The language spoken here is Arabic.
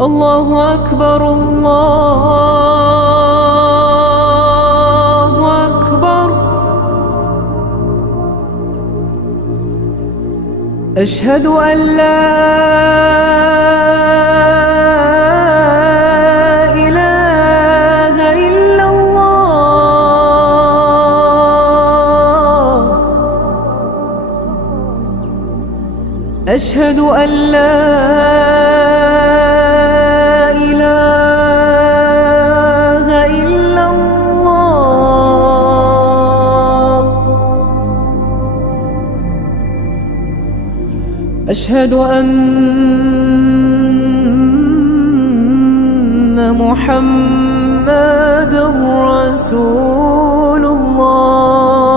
الله أكبر الله أكبر. أشهد أن لا إله إلا الله. أشهد أن لا إله إلا الله. أشهد أن محمدًا رسول الله.